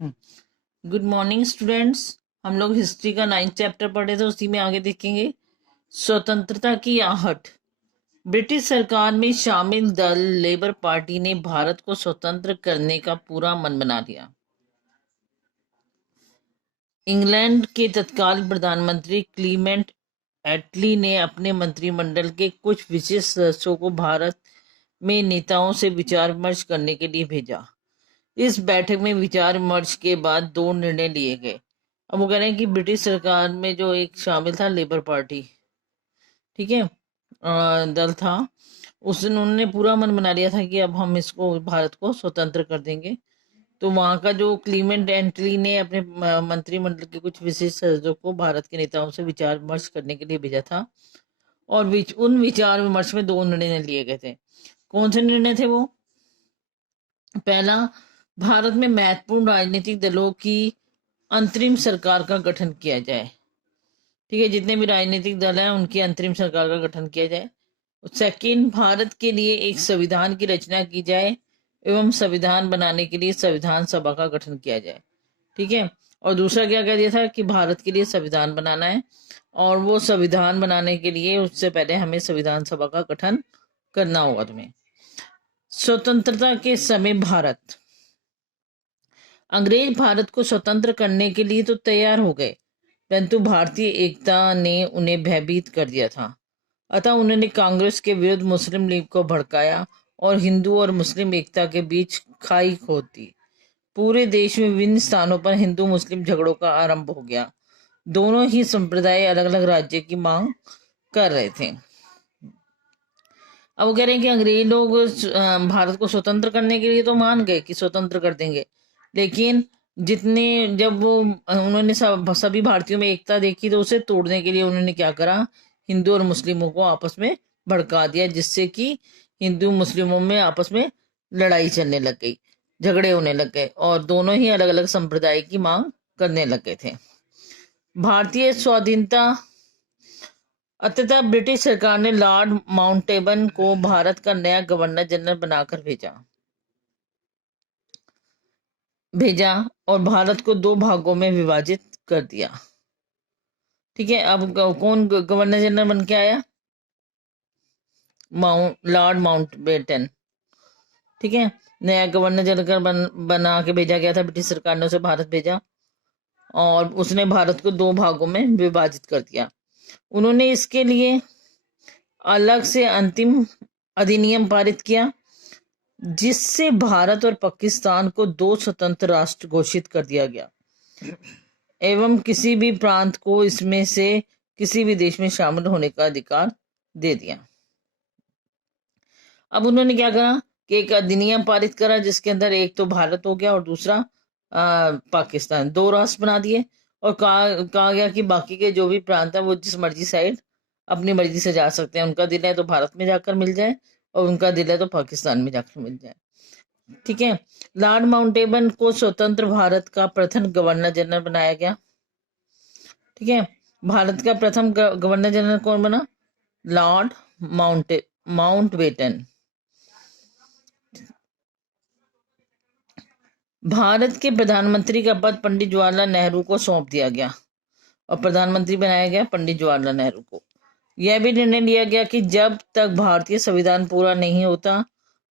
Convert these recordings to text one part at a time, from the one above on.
Good morning students. हम लोग history का 9th चैप्टर पढ़े थे, उसी में आगे देखेंगे स्वतंत्रता की आहट। ब्रिटिश सरकार में शामिल दल लेबर पार्टी ने भारत को स्वतंत्र करने का पूरा मन बना लिया। इंग्लैंड के तत्कालीन प्रधानमंत्री क्लीमेंट एटली ने अपने मंत्रिमंडल के कुछ विशेष सदस्यों को भारत में नेताओं से विचार विमर्श करने के लिए भेजा। इस बैठक में विचार विमर्श के बाद 2 निर्णय लिए गए। अब वो कह रहे हैं कि ब्रिटिश सरकार में जो एक शामिल था लेबर पार्टी, ठीक है, दल था, उन्होंने पूरा मन बना लिया था कि अब हम इसको भारत को स्वतंत्र कर देंगे। तो वहां का जो क्लीमेंट एटली ने अपने मंत्रिमंडल के कुछ विशेष सदस्यों को भारत के नेताओं से विचार विमर्श करने के लिए भेजा था, और उन विचार विमर्श में 2 निर्णय लिए गए थे। कौन से निर्णय थे वो? पहला, भारत में महत्वपूर्ण राजनीतिक दलों की अंतरिम सरकार का गठन किया जाए। ठीक है, जितने भी राजनीतिक दल हैं उनकी अंतरिम सरकार का गठन किया जाए। सेकंड, भारत के लिए एक संविधान की रचना की जाए एवं संविधान बनाने के लिए संविधान सभा का गठन किया जाए। ठीक है, और दूसरा क्या कह दिया था कि भारत के लिए संविधान बनाना है, और वो संविधान बनाने के लिए उससे पहले हमें संविधान सभा का गठन करना होगा तुम्हें। स्वतंत्रता के समय भारत, अंग्रेज भारत को स्वतंत्र करने के लिए तो तैयार हो गए, परंतु भारतीय एकता ने उन्हें भयभीत कर दिया था। अतः उन्होंने कांग्रेस के विरुद्ध मुस्लिम लीग को भड़काया और हिंदू और मुस्लिम एकता के बीच खाई खोद दी। पूरे देश में विभिन्न स्थानों पर हिंदू मुस्लिम झगड़ों का आरंभ हो गया। दोनों ही संप्रदाय अलग अलग राज्य की मांग कर रहे थे। अब वो कह रहे हैं कि अंग्रेज लोग भारत को स्वतंत्र करने के लिए तो मान गए कि स्वतंत्र कर देंगे, लेकिन जब वो उन्होंने सभी भारतीयों में एकता देखी तो उसे तोड़ने के लिए उन्होंने क्या करा, हिंदू और मुस्लिमों को आपस में भड़का दिया, जिससे कि हिंदू मुस्लिमों में आपस में लड़ाई चलने लग गई, झगड़े होने लग गए, और दोनों ही अलग अलग संप्रदाय की मांग करने लग गए थे। भारतीय स्वाधीनता, अतः ब्रिटिश सरकार ने लॉर्ड माउंटेबन को भारत का नया गवर्नर जनरल बनाकर भेजा और भारत को 2 भागों में विभाजित कर दिया। ठीक है, अब कौन गवर्नर जनरल बन के आया? Lord Mountbatten. ठीक है, नया गवर्नर जनरल बना के भेजा गया था, ब्रिटिश सरकार ने उसे भारत भेजा और उसने भारत को 2 भागों में विभाजित कर दिया। उन्होंने इसके लिए अलग से अंतिम अधिनियम पारित किया, जिससे भारत और पाकिस्तान को 2 स्वतंत्र राष्ट्र घोषित कर दिया गया एवं किसी भी प्रांत को इसमें से किसी भी देश में शामिल होने का अधिकार दे दिया। अब उन्होंने क्या करा कि एक अधिनियम पारित करा, जिसके अंदर एक तो भारत हो गया और दूसरा पाकिस्तान, 2 राष्ट्र बना दिए, और कहा गया कि बाकी के जो भी प्रांत है वो जिस मर्जी साइड अपनी मर्जी से जा सकते हैं। उनका दिल है तो भारत में जाकर मिल जाए और उनका दिल है तो पाकिस्तान में जाकर मिल जाए। ठीक है, लॉर्ड माउंटेबन को स्वतंत्र भारत का प्रथम गवर्नर जनरल बनाया गया। ठीक है, भारत का प्रथम गवर्नर जनरल कौन बना? Lord Mountbatten. भारत के प्रधानमंत्री का पद पंडित जवाहरलाल नेहरू को सौंप दिया गया और प्रधानमंत्री बनाया गया पंडित जवाहरलाल नेहरू को। यह भी निर्णय लिया गया कि जब तक भारतीय संविधान पूरा नहीं होता,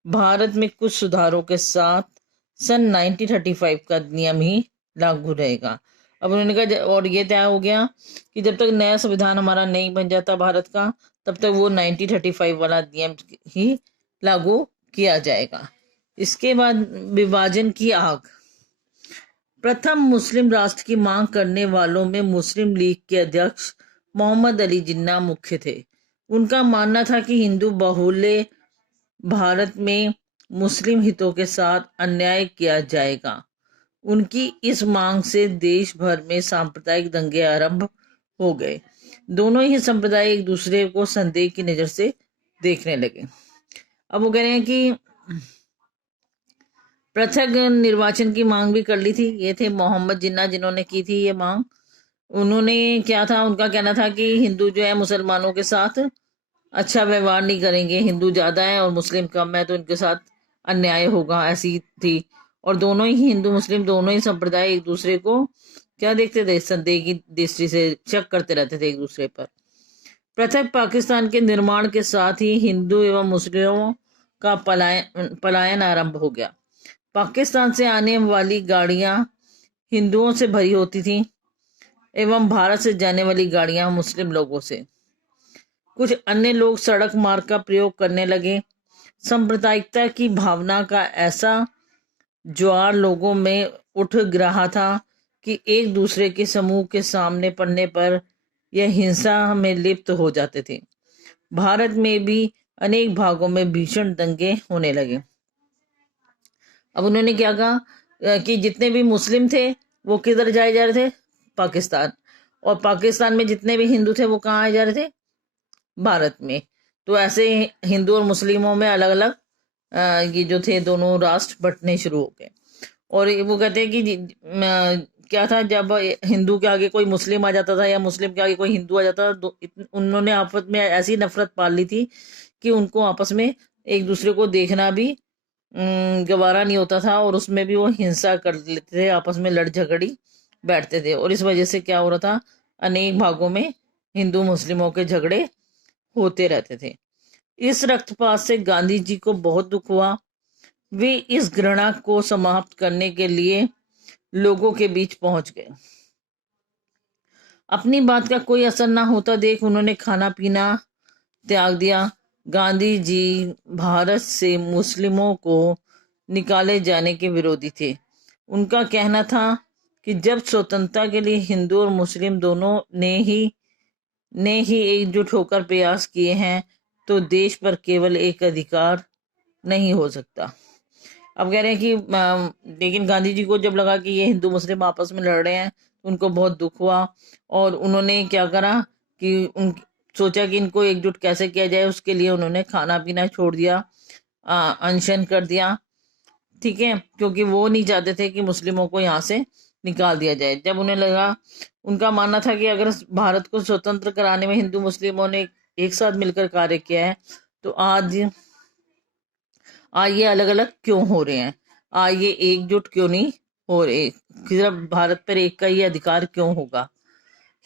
भारत में कुछ सुधारों के साथ सन 1935 का नियम ही लागू रहेगा। अब उन्होंने कहा, और ये तय हो गया कि जब तक नया संविधान हमारा नहीं बन जाता भारत का, तब तक वो 1935 वाला नियम ही लागू किया जाएगा। इसके बाद विभाजन की आग। प्रथम मुस्लिम राष्ट्र की मांग करने वालों में मुस्लिम लीग के अध्यक्ष मोहम्मद अली जिन्ना मुख्य थे। उनका मानना था कि हिंदू बहुल्य भारत में मुस्लिम हितों के साथ अन्याय किया जाएगा। उनकी इस मांग से देश भर में सांप्रदायिक दंगे आरंभ हो गए। दोनों ही संप्रदाय एक दूसरे को संदेह की नजर से देखने लगे। अब वो कह रहे हैं कि पृथक निर्वाचन की मांग भी कर ली थी। ये थे मोहम्मद जिन्ना जिन्होंने की थी ये मांग। उन्होंने क्या था, उनका कहना था कि हिंदू जो है मुसलमानों के साथ अच्छा व्यवहार नहीं करेंगे, हिंदू ज्यादा है और मुस्लिम कम है तो इनके साथ अन्याय होगा, ऐसी थी। और दोनों ही हिंदू मुस्लिम दोनों ही संप्रदाय एक दूसरे को क्या देखते थे, संदेह की दृष्टि से शक करते रहते थे एक दूसरे पर। पृथक पाकिस्तान के निर्माण के साथ ही हिंदू एवं मुस्लिमों का पलायन आरंभ हो गया। पाकिस्तान से आने वाली गाड़ियां हिंदुओं से भरी होती थीं एवं भारत से जाने वाली गाड़ियां मुस्लिम लोगों से। कुछ अन्य लोग सड़क मार्ग का प्रयोग करने लगे। सांप्रदायिकता की भावना का ऐसा ज्वार लोगों में उठ रहा था कि एक दूसरे के समूह के सामने पड़ने पर यह हिंसा में लिप्त हो जाते थे। भारत में भी अनेक भागों में भीषण दंगे होने लगे। अब उन्होंने क्या कहा कि जितने भी मुस्लिम थे वो किधर जाए जा रहे थे, पाकिस्तान, और पाकिस्तान में जितने भी हिंदू थे वो कहाँ आए जा रहे थे, भारत में। तो ऐसे हिंदू और मुस्लिमों में अलग अलग ये जो थे दोनों राष्ट्र बंटने शुरू हो गए। और वो कहते हैं कि क्या था, जब हिंदू के आगे कोई मुस्लिम आ जाता था या मुस्लिम के आगे कोई हिंदू आ जाता था, उन्होंने आपस में ऐसी नफरत पाल ली थी कि उनको आपस में एक दूसरे को देखना भी गवारा नहीं होता था, और उसमें भी वो हिंसा कर लेते थे, आपस में लड़ झगड़ी बैठते थे। और इस वजह से क्या हो रहा था, अनेक भागों में हिंदू मुस्लिमों के झगड़े होते रहते थे। इस रक्तपात से गांधी जी को बहुत दुख हुआ। वे इस घृणा को समाप्त करने के लिए लोगों के बीच पहुंच गए। अपनी बात का कोई असर ना होता देख उन्होंने खाना पीना त्याग दिया। गांधी जी भारत से मुस्लिमों को निकाले जाने के विरोधी थे। उनका कहना था कि जब स्वतंत्रता के लिए हिंदू और मुस्लिम दोनों ने ही एकजुट होकर प्रयास किए हैं तो देश पर केवल एक अधिकार नहीं हो सकता। अब कह रहे हैं कि लेकिन गांधी जी को जब लगा कि ये हिंदू मुस्लिम आपस में लड़ रहे हैं तो उनको बहुत दुख हुआ, और उन्होंने क्या करा कि सोचा कि इनको एकजुट कैसे किया जाए। उसके लिए उन्होंने खाना पीना छोड़ दिया, अनशन कर दिया, ठीक है, क्योंकि वो नहीं चाहते थे कि मुस्लिमों को यहाँ से निकाल दिया जाए। जब उन्हें लगा, उनका मानना था कि अगर भारत को स्वतंत्र कराने में हिंदू मुस्लिमों ने एक साथ मिलकर कार्य किया है तो आज ये अलग अलग क्यों हो रहे हैं, आज ये एकजुट क्यों नहीं हो रहे, सिर्फ भारत पर एक का ही अधिकार क्यों होगा।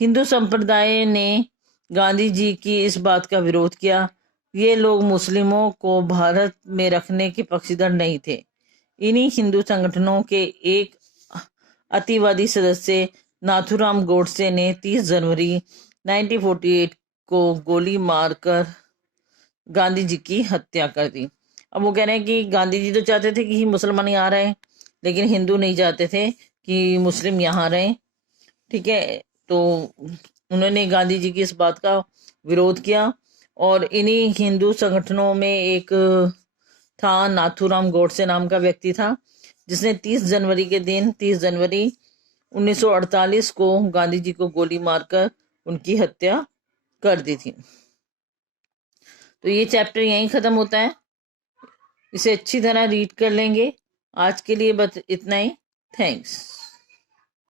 हिंदू संप्रदाय ने गांधी जी की इस बात का विरोध किया। ये लोग मुस्लिमों को भारत में रखने के पक्षधर नहीं थे। इन्हीं हिंदू संगठनों के एक अतिवादी सदस्य नाथूराम गोडसे ने 30 जनवरी 1948 को गोली मारकर गांधी जी की हत्या कर दी। अब वो कह रहे हैं कि गांधी जी तो चाहते थे कि मुसलमान यहाँ रहे, लेकिन हिंदू नहीं चाहते थे कि मुस्लिम यहाँ रहे, ठीक है। तो उन्होंने गांधी जी की इस बात का विरोध किया, और इन्हीं हिंदू संगठनों में एक था नाथूराम गोडसे नाम का व्यक्ति था, जिसने 30 जनवरी के दिन 30 जनवरी 1948 को गांधी जी को गोली मारकर उनकी हत्या कर दी थी। तो ये चैप्टर यहीं खत्म होता है। इसे अच्छी तरह रीड कर लेंगे। आज के लिए बस इतना ही। थैंक्स।